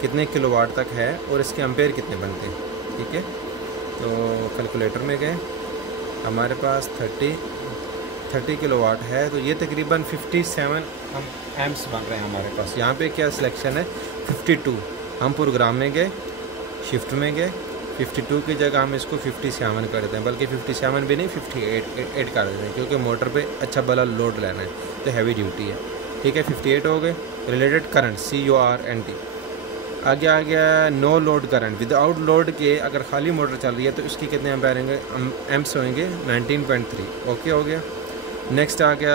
कितने किलोवाट तक है और इसके एम्पेयर कितने बनते हैं। ठीक है, तो कैलकुलेटर में गए, हमारे पास 30 किलोवाट है, तो ये तकरीबन 57 हम एम्प्स बन रहे हैं हमारे पास। यहाँ पे क्या सिलेक्शन है 52, हम प्रोग्राम में गए, शिफ्ट में गए, 52 की जगह हम इसको 57 कर देते हैं, बल्कि 57 भी नहीं 58 कर देते हैं, क्योंकि मोटर पे अच्छा बड़ा लोड लेना है तो हैवी ड्यूटी है। ठीक है, 58 हो गए। रिलेटेड करंट CURNT आ गया no load current, without load के अगर खाली मोटर चल रही है तो इसकी कितने एम्पेयर होंगे, एम्प्स होंगे 19.3। ओके हो गया। नेक्स्ट आ गया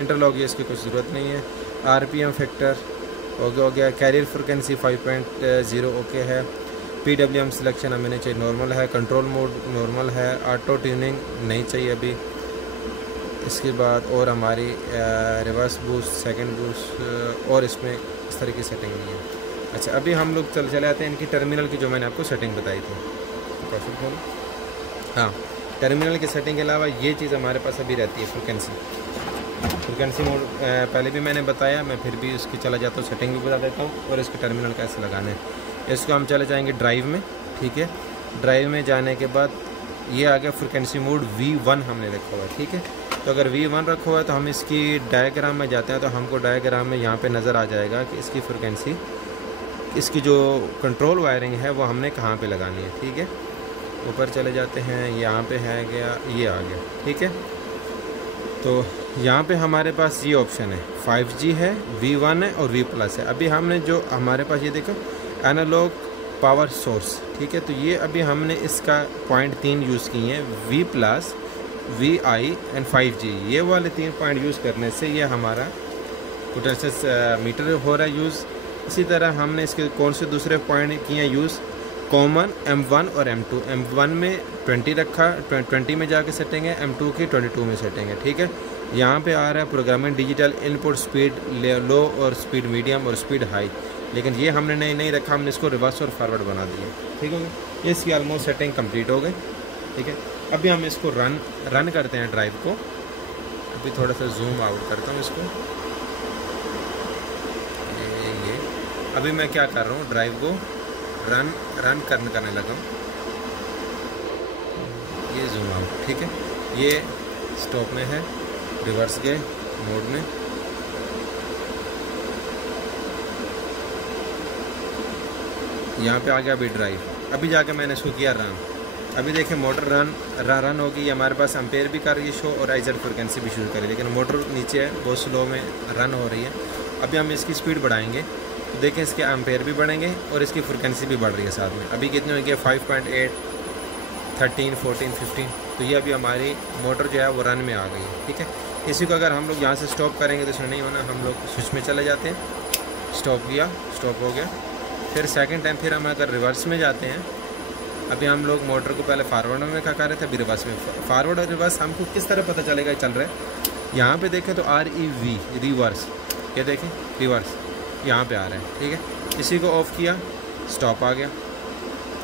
इंटरलॉक, ये इसकी कुछ ज़रूरत नहीं है। RPM फैक्टर हो गया। कैरियर फ्रिक्वेंसी 5.0 ओके है। PWM सिलेक्शन हमें नहीं चाहिए, नॉर्मल है। कंट्रोल मोड नॉर्मल है। ऑटो ट्यूनिंग नहीं चाहिए अभी। इसके बाद और हमारी रिवर्स बूस्ट, सेकंड बूस्ट और इसमें इस तरह की सेटिंग नहीं है। अच्छा, अभी हम लोग चले आते हैं इनकी टर्मिनल की, जो मैंने आपको सेटिंग बताई थी। तो हाँ, टर्मिनल की सेटिंग के अलावा ये चीज़ हमारे पास अभी रहती है फ्रिक्वेंसी मोड। पहले भी मैंने बताया, मैं फिर भी उसकी चला जाता हूँ, सेटिंग भी बता देता हूँ और इसके टर्मिनल कैसे लगाने हैं। इसको हम चले जाएंगे ड्राइव में। ठीक है, ड्राइव में जाने के बाद ये आ गया फ्रिक्वेंसी मोड V1 हमने रखा हुआ है। ठीक है, तो अगर V1 रखा हुआ है तो हम इसकी डायग्राम में जाते हैं, तो हमको डायग्राम में यहाँ पे नज़र आ जाएगा कि इसकी फ्रिक्वेंसी, इसकी जो कंट्रोल वायरिंग है वो हमने कहाँ पे लगानी है। ठीक है, ऊपर चले जाते हैं, यहाँ पे है गया, ये आ गया। ठीक है, तो यहाँ पे हमारे पास ये ऑप्शन है, 5G है, V1 है और V+ है। अभी हमने जो हमारे पास ये देखो एनालॉग पावर सोर्स। ठीक है, तो ये अभी हमने इसका पॉइंट 3 यूज़ किए हैं, V+, VI एंड 5G। ये वाले 3 पॉइंट यूज़ करने से ये हमारा पोटेंशियल मीटर हो रहा है यूज़। इसी तरह हमने इसके कौन से दूसरे पॉइंट किए यूज़, कॉमन M1 और M2। M1 में 20 रखा, 20 में जाके सेटिंग है, M2 की 22 में सेटिंग है। ठीक है, यहाँ पे आ रहा है प्रोग्रामिंग डिजिटल इनपुट स्पीड लो और स्पीड मीडियम और स्पीड हाई, लेकिन ये हमने नहीं रखा, हमने इसको रिवर्स और फॉरवर्ड बना दिया। ठीक हो गया, ये इसकी ऑलमोस्ट सेटिंग कंप्लीट हो गई। ठीक है, अभी हम इसको रन करते हैं ड्राइव को। अभी थोड़ा सा जूम आउट करता हूँ इसको। ये अभी मैं क्या कर रहा हूँ, ड्राइव को रन करने लगा हूँ। ये जूम आउट। ठीक है, ये स्टॉप में है, रिवर्स गए मोड में। यहाँ पे आ गया अभी ड्राइव। अभी जाके मैंने इसको किया रन। अभी देखें मोटर रन होगी, हमारे पास एम्पेयर भी कर रही है शो और आइजर फ्रिक्वेंसी भी शुरू करी, लेकिन मोटर नीचे है, बहुत स्लो में रन हो रही है। अभी हम इसकी स्पीड बढ़ाएंगे तो देखें इसके एम्पेयर भी बढ़ेंगे और इसकी फ्रिक्वेंसी भी बढ़ रही है साथ में। अभी कितने हो गए 5.8, 13, 14, 15। तो ये अभी हमारी मोटर जो है वो रन में आ गई है। ठीक है, इसी को अगर हम लोग यहाँ से स्टॉप करेंगे तो इसमें नहीं होना, हम लोग स्विच में चले जाते हैं, स्टॉप किया, स्टॉप हो गया। फिर सेकंड टाइम फिर हम अगर रिवर्स में जाते हैं, अभी हम लोग मोटर को पहले फारवर्ड में क्या कर रहे थे, अभी रिवर्स में। फारवर्ड और रिवर्स हमको किस तरह पता चलेगा चल रहा है, यहाँ पे देखें तो REV रिवर्स, ये देखें रिवर्स यहाँ पे आ रहा है। ठीक है, इसी को ऑफ़ किया, स्टॉप आ गया।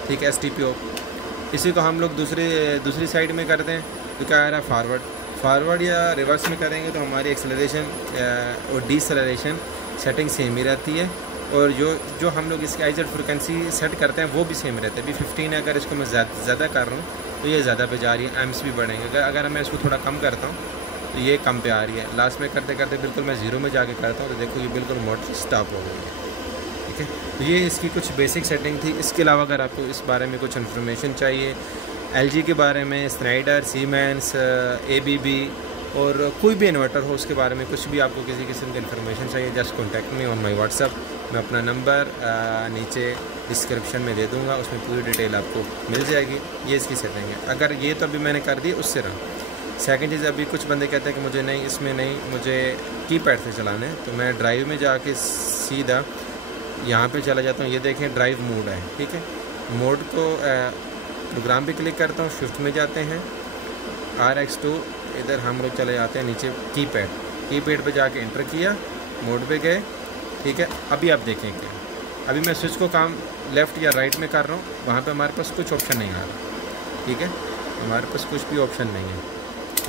ठीक है, STP ऑफ। इसी को हम लोग दूसरी साइड में करते हैं तो क्या आ रहा है, फारवर्ड या रिवर्स में करेंगे तो हमारी एक्सेलरेशन और डीसेलरेशन सेटिंग सेम ही रहती है, और जो हम लोग इसकी आइजर फ्रिक्वेंसी सेट करते हैं वो भी सेम रहता है। अभी 15 है, अगर इसको मैं ज़्यादा कर रहा हूँ तो ये ज़्यादा पे जा रही है, एम्प्स भी बढ़ेंगे। अगर मैं इसको थोड़ा कम करता हूँ तो ये कम पे आ रही है। लास्ट में करते करते बिल्कुल मैं 0 में जाके करता हूँ तो देखो ये बिल्कुल मोटर स्टॉप हो गई है। ठीक है, तो ये इसकी कुछ बेसिक सेटिंग थी। इसके अलावा अगर आपको इस बारे में कुछ इन्फॉर्मेशन चाहिए, LG के बारे में, स्नाइडर, सीमेंस, ABB और कोई भी इन्वर्टर हो उसके बारे में कुछ भी आपको किसी किस्म की इन्फॉर्मेशन चाहिए, just contact me on my WhatsApp. मैं अपना नंबर नीचे डिस्क्रिप्शन में दे दूँगा, उसमें पूरी डिटेल आपको मिल जाएगी। ये इसकी सेटिंग है। अगर ये तो अभी मैंने कर दी उससे रन। सेकंड चीज़, अभी कुछ बंदे कहते हैं कि मुझे नहीं, इसमें नहीं, मुझे कीपैड से चलाना है, तो मैं ड्राइव में जाके सीधा यहाँ पे चला जाता हूँ। ये देखें ड्राइव मोड है। ठीक है, मोड को प्रोग्राम पे क्लिक करता हूँ, शिफ्ट में जाते हैं, RX2, इधर हम लोग चले जाते हैं नीचे कीपैड पे जाके इंटर किया, मोड पे गए। ठीक है, अभी आप देखें क्या, अभी मैं स्विच को काम लेफ़्ट या राइट में कर रहा हूँ, वहाँ पे हमारे पास कुछ ऑप्शन नहीं आ रहा। ठीक है, हमारे पास कुछ भी ऑप्शन नहीं है,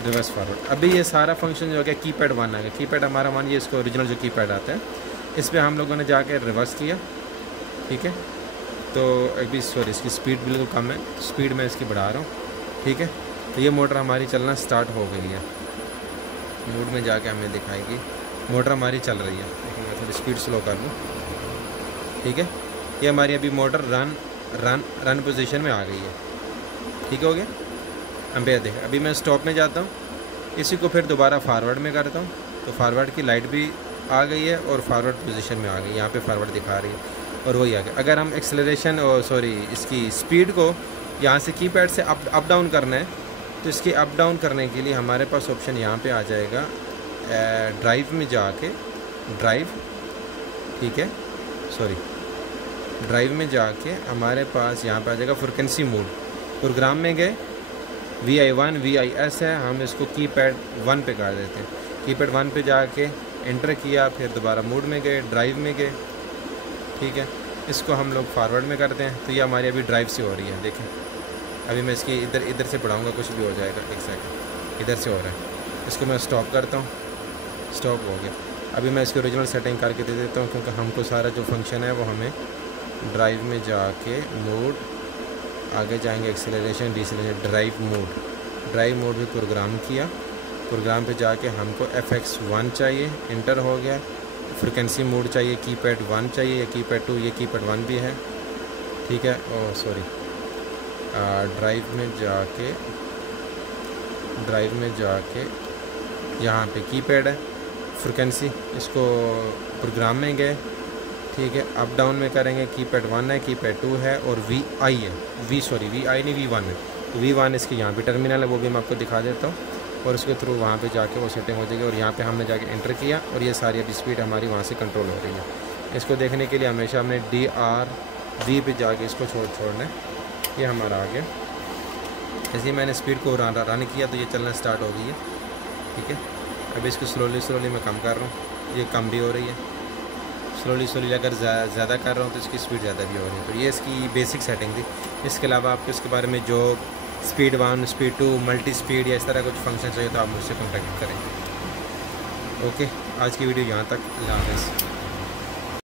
रिवर्स फॉरवर्ड। अभी ये सारा फंक्शन जो हो गया कीपैड 1 आ गया। कीपैड हमारा मान, ये इसको ओरिजिनल जो कीपैड आता है, इस पर हम लोगों ने जाके रिवर्स किया, ठीक है। तो अभी सॉरी इसकी स्पीड बिल्कुल कम है, स्पीड मैं इसकी बढ़ा रहा हूँ, ठीक है। तो ये मोटर हमारी चलना स्टार्ट हो गई है। मूड में जाके हमें दिखाएगी, मोटर हमारी चल रही है। लेकिन मैं थोड़ी स्पीड स्लो कर लूँ, ठीक है। ये हमारी अभी मोटर रन पोजीशन में आ गई है, ठीक हो गया। एम्पेयर देख, अभी मैं स्टॉप में जाता हूँ, इसी को फिर दोबारा फारवर्ड में करता हूँ, तो फारवर्ड की लाइट भी आ गई है और फारवर्ड पोजीशन में आ गई, यहाँ पे फारवर्ड दिखा रही है और वही आ गया। अगर हम एक्सेलरेशन और सॉरी इसकी स्पीड को यहाँ से कीपैड से अप डाउन करना है, तो इसकी अप डाउन करने के लिए हमारे पास ऑप्शन यहाँ पे आ जाएगा ड्राइव में जाके, ड्राइव, ठीक है, सॉरी ड्राइव में जाके हमारे पास यहाँ पे आ जाएगा फ्रीक्वेंसी मोड। प्रोग्राम में गए, VI1 VIS है, हम इसको कीपैड 1 पे कर देते हैं। कीपैड 1 पे जाके एंटर किया, फिर दोबारा मोड में गए, ड्राइव में गए, ठीक है। इसको हम लोग फारवर्ड में करते हैं, तो ये हमारी अभी ड्राइव से हो रही है। देखें अभी मैं इसकी इधर से बढ़ाऊँगा, कुछ भी हो जाएगा, एक सेकंड, इधर से हो रहा है। इसको मैं स्टॉप करता हूँ, स्टॉप हो गया। अभी मैं इसकी ओरिजिनल सेटिंग करके दे देता हूँ, क्योंकि हमको सारा जो फंक्शन है वो हमें ड्राइव में जाके मोड, आगे जाएंगे एक्सेलरेशन डिसेलरेशन, ड्राइव मोड भी प्रोग्राम किया। प्रोग्राम पे जाके हमको FX1 चाहिए, इंटर हो गया। फ्रिक्वेंसी मोड चाहिए, कीपैड 1 चाहिए या कीपैड 2, ये कीपैड 1 भी है, ठीक है। ओह सॉरी, ड्राइव में जाके यहाँ पे कीपैड है, फ्रिक्वेंसी, इसको प्रोग्राम में गए, ठीक है। अप डाउन में करेंगे, कीपैड 1 है, कीपैड 2 है और VI है, VI नहीं V1 है, तो V1 इसके यहाँ पे टर्मिनल है, वो भी मैं आपको दिखा देता हूँ। और उसके थ्रू वहाँ पे जाके वो सेटिंग हो जाएगी और यहाँ पे हमने जाके एंटर किया और ये सारी अभी स्पीड हमारी वहाँ से कंट्रोल हो रही है। इसको देखने के लिए हमेशा हमने DRV पे जाके इसको छोड़ना है, ये हमारा आ गया। जैसे ही मैंने स्पीड को रन किया तो ये चलना स्टार्ट हो गई है, ठीक है। अभी इसको स्लोली मैं कम कर रहा हूँ, ये कम भी हो रही है। स्लोली अगर ज़्यादा कर रहा हूँ तो इसकी स्पीड ज़्यादा भी हो रही है। तो ये इसकी बेसिक सेटिंग थी। इसके अलावा आपको इसके बारे में जो स्पीड 1, स्पीड 2, मल्टी स्पीड या इस तरह कुछ फंक्शन चाहिए तो आप मुझसे कॉन्टैक्ट करें। ओके, आज की वीडियो यहाँ तक, अल्लाह हाफ़िज़।